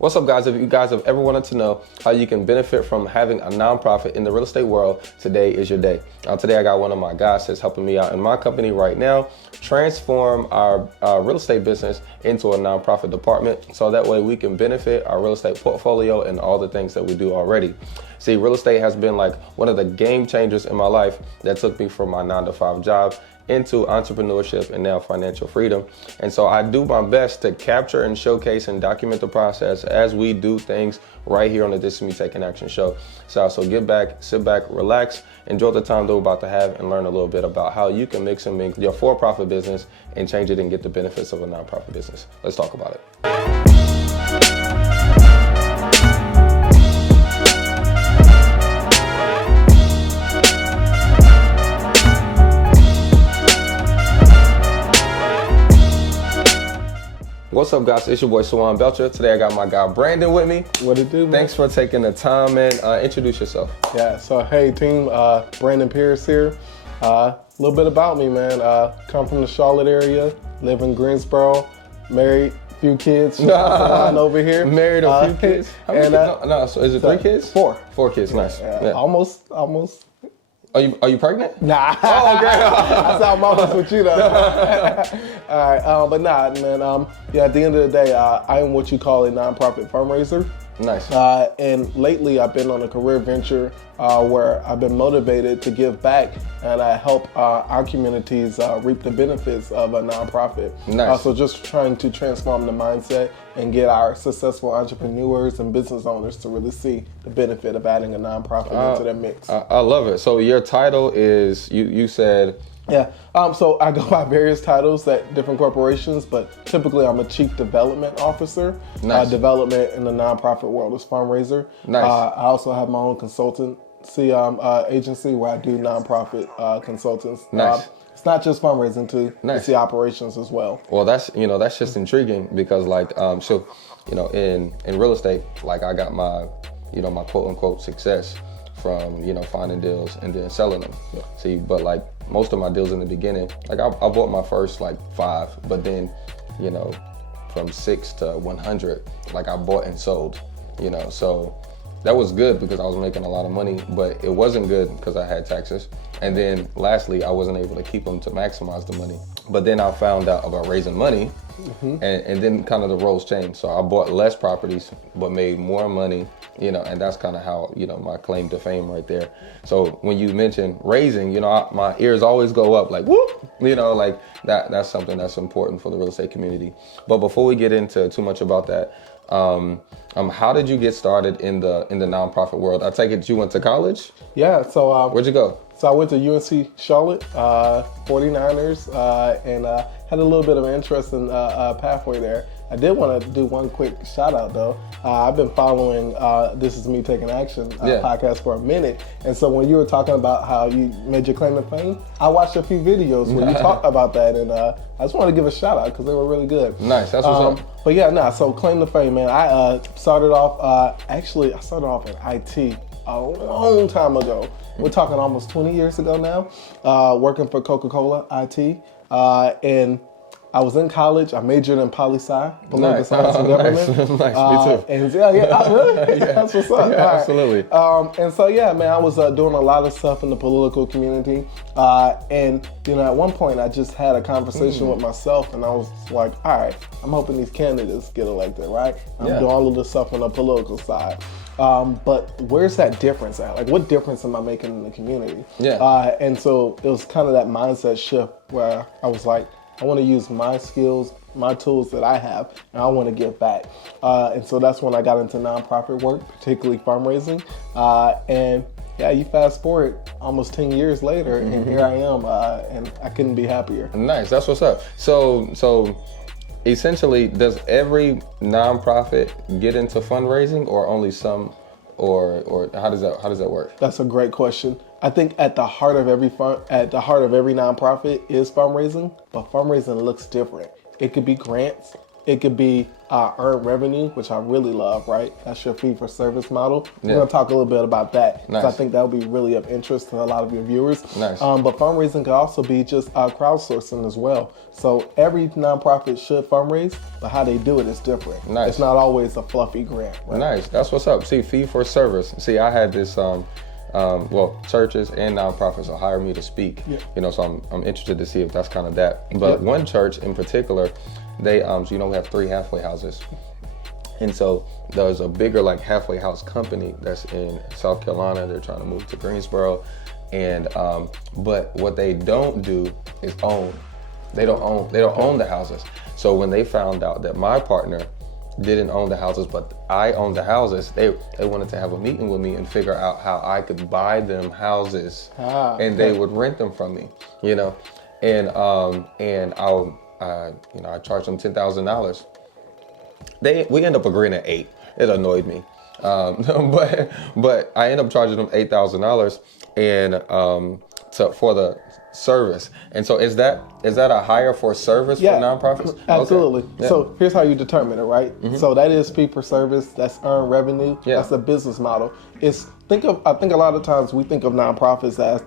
What's up, guys? If you guys have ever wanted to know how you can benefit from having a nonprofit in the real estate world, today is your day. Today I got one of my guys that's helping me out in my company right now transform our real estate business into a nonprofit department, so that way we can benefit our real estate portfolio and all the things that we do already. See, real estate has been like one of the game changers in my life that took me from my 9-to-5 job into entrepreneurship and now financial freedom. And so I do my best to capture and showcase and document the process as we do things right here on the This Is Me Taking Action show. So get back, sit back, relax, enjoy the time that we're about to have, and learn a little bit about how you can mix and mingle your for-profit business and change it and get the benefits of a nonprofit business. Let's talk about it. What's up, guys? It's your boy Sawan Belcher. Today I got my guy Brandon with me. What it do, man? Thanks for taking the time, man. Introduce yourself. Yeah, so hey team, Brandon Pierce here. A little bit about me, man. Come from the Charlotte area, live in Greensboro, married, few kids. Over here. Married a few kids? How many kids? No, so is it 3 kids? 4. 4 kids, nice. Yeah. Almost. Are you pregnant? Nah. Oh, okay. That's how I'm honest with you, though. All right, but nah, man. Yeah, at the end of the day, I am what you call a nonprofit fundraiser. Nice. And lately, I've been on a career venture where I've been motivated to give back, and I help our communities reap the benefits of a nonprofit. Nice. So just trying to transform the mindset and get our successful entrepreneurs and business owners to really see the benefit of adding a nonprofit into their mix. I love it. So your title is, you said... Yeah, so I go by various titles at different corporations, but typically I'm a chief development officer. Nice. Development in the nonprofit world is fundraiser. Nice. I also have my own consultancy agency where I do nonprofit consultants. Nice. It's not just fundraising too. Nice. It's the operations as well. Well, that's just intriguing because in real estate, like I got my my quote unquote success from finding deals and then selling them. Yeah. See, but like most of my deals in the beginning, like I bought my first like 5, but then from 6 to 100, like I bought and sold. So that was good because I was making a lot of money, but it wasn't good because I had taxes. And then lastly, I wasn't able to keep them to maximize the money. But then I found out about raising money, and then kind of the roles changed. So I bought less properties, but made more money, and that's kind of how, my claim to fame right there. So when you mention raising, my ears always go up like, whoop, like that's something that's important for the real estate community. But before we get into too much about that, how did you get started in the nonprofit world? I take it you went to college? Yeah, so where'd you go? So I went to UNC Charlotte, 49ers, and had a little bit of an interest in pathway there. I did want to do one quick shout out though. I've been following This Is Me Taking Action podcast for a minute. And so when you were talking about how you made your claim to fame, I watched a few videos where you talked about that, and I just want to give a shout out because they were really good. Nice, that's what's up. But yeah, so claim to fame, man. I started off, I started off in IT a long time ago. We're talking almost 20 years ago now, working for Coca-Cola IT. And I was in college. I majored in poli-sci, political science and government. Nice, me too. And really? That's what's up. Yeah, absolutely. And so, man, I was doing a lot of stuff in the political community. And, at one point I just had a conversation with myself, and I was like, all right, I'm hoping these candidates get elected, right? I'm doing all of this stuff on the political side. But where's that difference at? Like, what difference am I making in the community? Yeah. And so it was kind of that mindset shift where I was like, I want to use my skills, my tools that I have, and I want to give back. And so that's when I got into nonprofit work, particularly fundraising. And yeah, you fast forward almost 10 years later, and here I am, and I couldn't be happier. Nice, that's what's up. So essentially, does every nonprofit get into fundraising, or only some, or how does that work? That's a great question. I think at the heart of every nonprofit is fundraising, but fundraising looks different. It could be grants, It could be earned revenue, which I really love, right? That's your fee for service model. We're going to talk a little bit about that because I think that will be really of interest to a lot of your viewers. Nice. But fundraising could also be just crowdsourcing as well. So every nonprofit should fundraise, but how they do it is different. Nice. It's not always a fluffy grant. Right? Nice. That's what's up. See, fee for service. See, I had this. Well, churches and nonprofits will hire me to speak. Yeah. You know, so I'm interested to see if that's kind of that. But one church in particular, they so you know we have 3 halfway houses, and so there's a bigger like halfway house company that's in South Carolina. They're trying to move to Greensboro, and but what they don't do is own. They don't own the houses. So when they found out that my partner didn't own the houses, but I owned the houses, they wanted to have a meeting with me and figure out how I could buy them houses, and they would rent them from me, you know, and I charged them $10,000. We end up agreeing at $8,000. It annoyed me, but I end up charging them $8,000 and for the service. And so is that a hire for service for nonprofits? Absolutely. Okay. Yeah. So here's how you determine it, right? So that is fee per service, that's earned revenue, that's a business model. I think a lot of times we think of nonprofits as,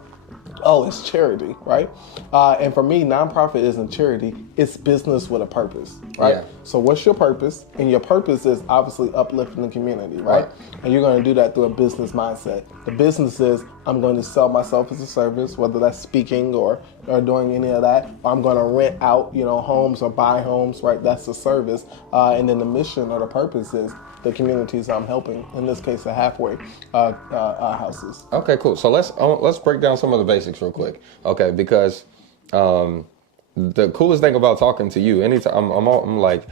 oh, it's charity, right? And for me, nonprofit isn't charity, it's business with a purpose, right? Yeah. So what's your purpose? And your purpose is obviously uplifting the community, right? And you're going to do that through a business mindset. The business is, I'm going to sell myself as a service, whether that's speaking or doing any of that. Or I'm going to rent out, homes or buy homes, right? That's the service. And then the mission or the purpose is the communities I'm helping, in this case, the halfway houses. Okay, cool. So let's break down some of the basics real quick. Okay, because the coolest thing about talking to you, anytime I'm like,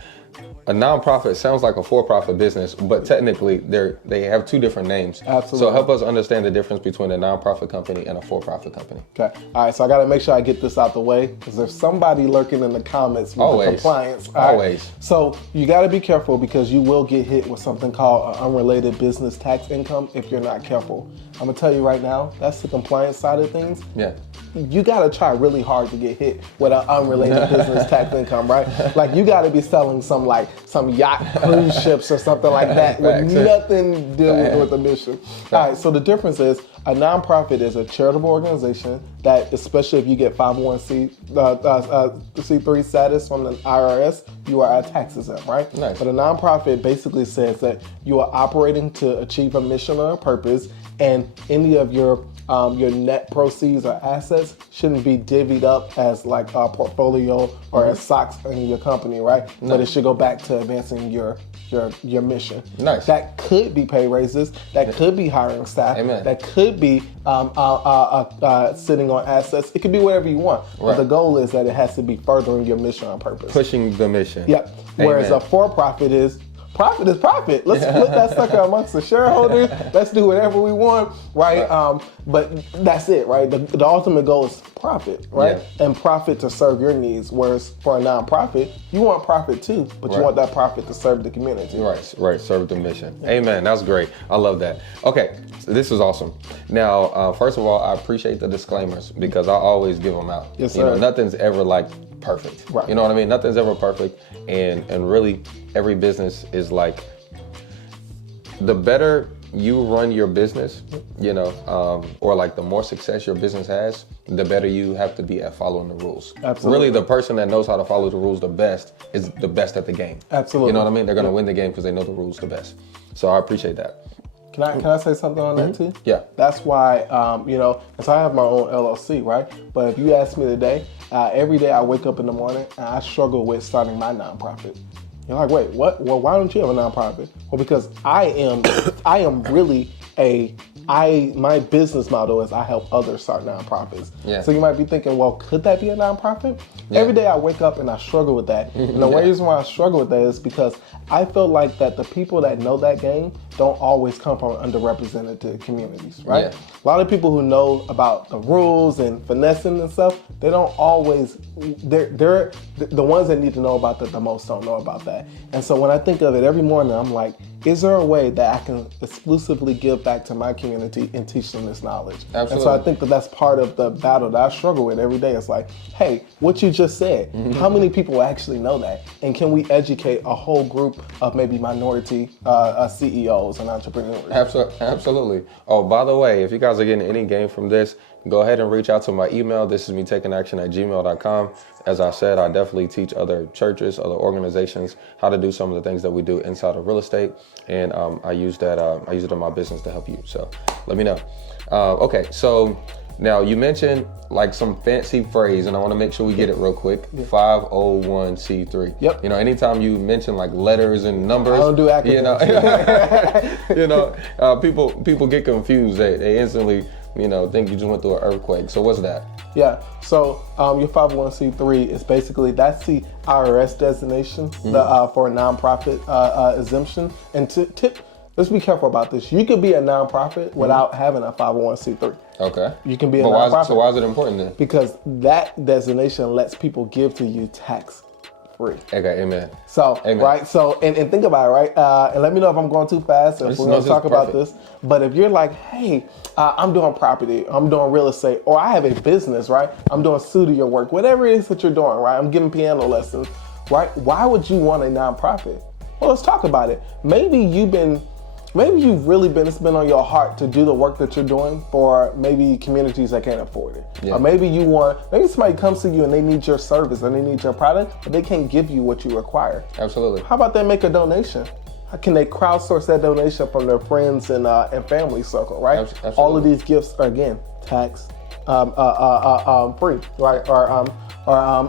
a nonprofit sounds like a for-profit business, but technically they have 2 different names. Absolutely. So help us understand the difference between a nonprofit company and a for-profit company. Okay. All right. So I got to make sure I get this out the way because there's somebody lurking in the comments with the compliance. Always. Right? So you got to be careful because you will get hit with something called unrelated business tax income if you're not careful. I'm going to tell you right now, that's the compliance side of things. Yeah. You got to try really hard to get hit with an unrelated business tax income, right? Like you got to be selling some yacht cruise ships or something like that with nothing to do with the mission. All right, so the difference is a nonprofit is a charitable organization that, especially if you get 501c3 status from the IRS, you are tax exempt, right? Nice. But a nonprofit basically says that you are operating to achieve a mission or a purpose, and any of your net proceeds or assets shouldn't be divvied up as like a portfolio or as stocks in your company, right? No. But it should go back to advancing your mission. Nice. That could be pay raises. That could be hiring staff. Amen. That could be sitting on assets. It could be whatever you want. Right. But the goal is that it has to be furthering your mission on purpose. Pushing the mission. Yeah. Whereas Amen. a for-profit is profit. Let's split that sucker amongst the shareholders. Let's do whatever we want, right? But that's it, right? The ultimate goal is profit, right? Yeah. And profit to serve your needs. Whereas for a nonprofit, you want profit too, but you want that profit to serve the community. Right. Serve the mission. Amen. That's great. I love that. Okay, so this is awesome. Now, first of all, I appreciate the disclaimers because I always give them out. Yes, sir. Nothing's ever like perfect. Right. You know what I mean? Nothing's ever perfect, and really every business is like, the better you run your business, or like the more success your business has, the better you have to be at following the rules. Absolutely. Really, the person that knows how to follow the rules the best is the best at the game. Absolutely. You know what I mean? They're going to win the game because they know the rules the best. So I appreciate that. Can I say something on that too? Yeah. That's why, so I have my own LLC, right? But if you ask me today, every day I wake up in the morning and I struggle with starting my nonprofit. You're like, wait, what? Well, why don't you have a nonprofit? Well, because I am really my business model is I help others start nonprofits. Yeah. So you might be thinking, well, could that be a nonprofit? Yeah. Every day I wake up and I struggle with that. And the reason why I struggle with that is because I feel like that the people that know that game don't always come from underrepresented communities, right? Yeah. A lot of people who know about the rules and finessing and stuff, they don't always, they're the ones that need to know about that the most don't know about that. And so when I think of it every morning, I'm like, is there a way that I can exclusively give back to my community and teach them this knowledge? Absolutely. And so I think that that's part of the battle that I struggle with every day. It's like, hey, what you just said, how many people actually know that? And can we educate a whole group of maybe minority CEOs and entrepreneurs? Absolutely. Oh, by the way, if you guys are getting any gain from this, go ahead and reach out to my email. This is metakingaction@gmail.com. As I said, I definitely teach other churches, other organizations how to do some of the things that we do inside of real estate, and I use it in my business to help you. So let me know. Okay, so now you mentioned like some fancy phrase, and I want to make sure we get it real quick. 501c3. Yep. You know, anytime you mention like letters and numbers, I don't do acronyms. People get confused. They instantly, think you just went through an earthquake. So what's that? Yeah, so your 501c3 is basically, that's the IRS designation for a nonprofit exemption. And let's be careful about this. You could be a nonprofit without having a 501c3. Okay. You can be a nonprofit. nonprofit. So why is it important then? Because that designation lets people give to you tax free. Okay, amen. So, Amen. right, so, and think about it, right? And let me know if I'm going too fast or if we're going to talk about this. But if you're like, hey, I'm doing property, I'm doing real estate, or I have a business, right? I'm doing studio work, whatever it is that you're doing, right? I'm giving piano lessons, right? Why would you want a nonprofit? Well, let's talk about it. Maybe it's been on your heart to do the work that you're doing for maybe communities that can't afford it. Yeah. Or maybe somebody comes to you and they need your service and they need your product, but they can't give you what you require. Absolutely. How about they make a donation? How can they crowdsource that donation from their friends and family circle, right? Absolutely. All of these gifts are, again, tax free, right?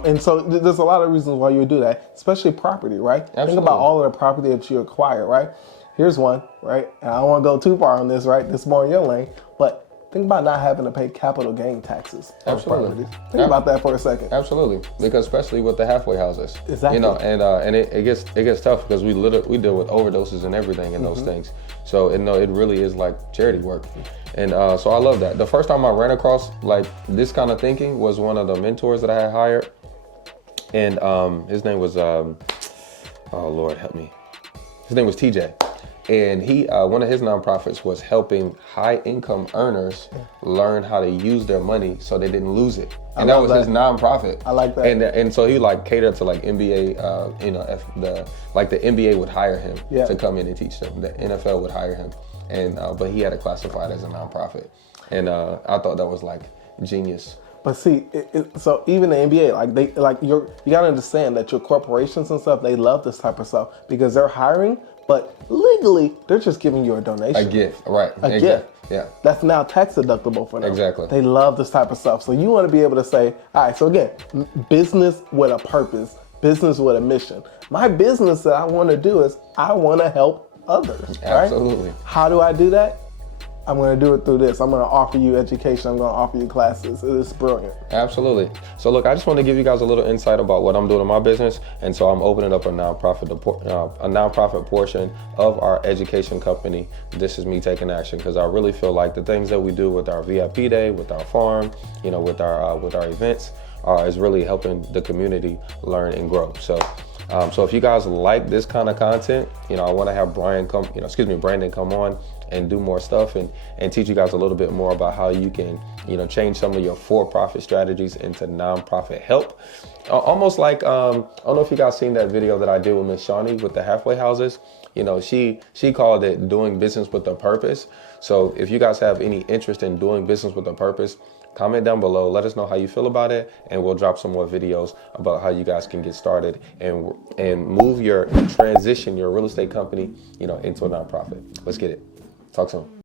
And so there's a lot of reasons why you would do that, especially property, right? Absolutely. Think about all of the property that you acquire, right? Here's one, right? And I don't want to go too far on this, right? This is more in your lane, but think about not having to pay capital gain taxes on Absolutely. properties. Think about that for a second. Absolutely, because especially with the halfway houses, Exactly. And it gets tough because we deal with overdoses and everything in those things. So it really is like charity work, and so I love that. The first time I ran across like this kind of thinking was one of the mentors that I had hired, and his name was oh Lord help me, his name was TJ. And he, one of his nonprofits was helping high-income earners learn how to use their money so they didn't lose it. And that was his nonprofit. I like that. And so he like catered to like NBA, the NBA would hire him to come in and teach them. The NFL would hire him, and but he had it classified as a nonprofit. And I thought that was like genius. But see, so even the NBA, you gotta understand that your corporations and stuff, they love this type of stuff because they're hiring, but legally they're just giving you a donation. A gift, right? A gift. Yeah. That's now tax deductible for them. Exactly. They love this type of stuff. So you want to be able to say, all right, so again, business with a purpose, business with a mission. My business that I want to do is I want to help others. Right? Absolutely. How do I do that? I'm going to do it through this. I'm going to offer you education. I'm going to offer you classes. It's brilliant. Absolutely. So look, I just want to give you guys a little insight about what I'm doing in my business. And so I'm opening up a nonprofit portion of our education company. This is Me Taking Action, because I really feel like the things that we do with our VIP day, with our farm, with our events, is really helping the community learn and grow. So if you guys like this kind of content, I want to have Brandon come on and do more stuff and teach you guys a little bit more about how you can, change some of your for-profit strategies into nonprofit help. Almost like, I don't know if you guys seen that video that I did with Miss Shawnee with the halfway houses. She called it doing business with a purpose. So if you guys have any interest in doing business with a purpose, comment down below. Let us know how you feel about it, and we'll drop some more videos about how you guys can get started and transition your real estate company, into a nonprofit. Let's get it. Talk soon.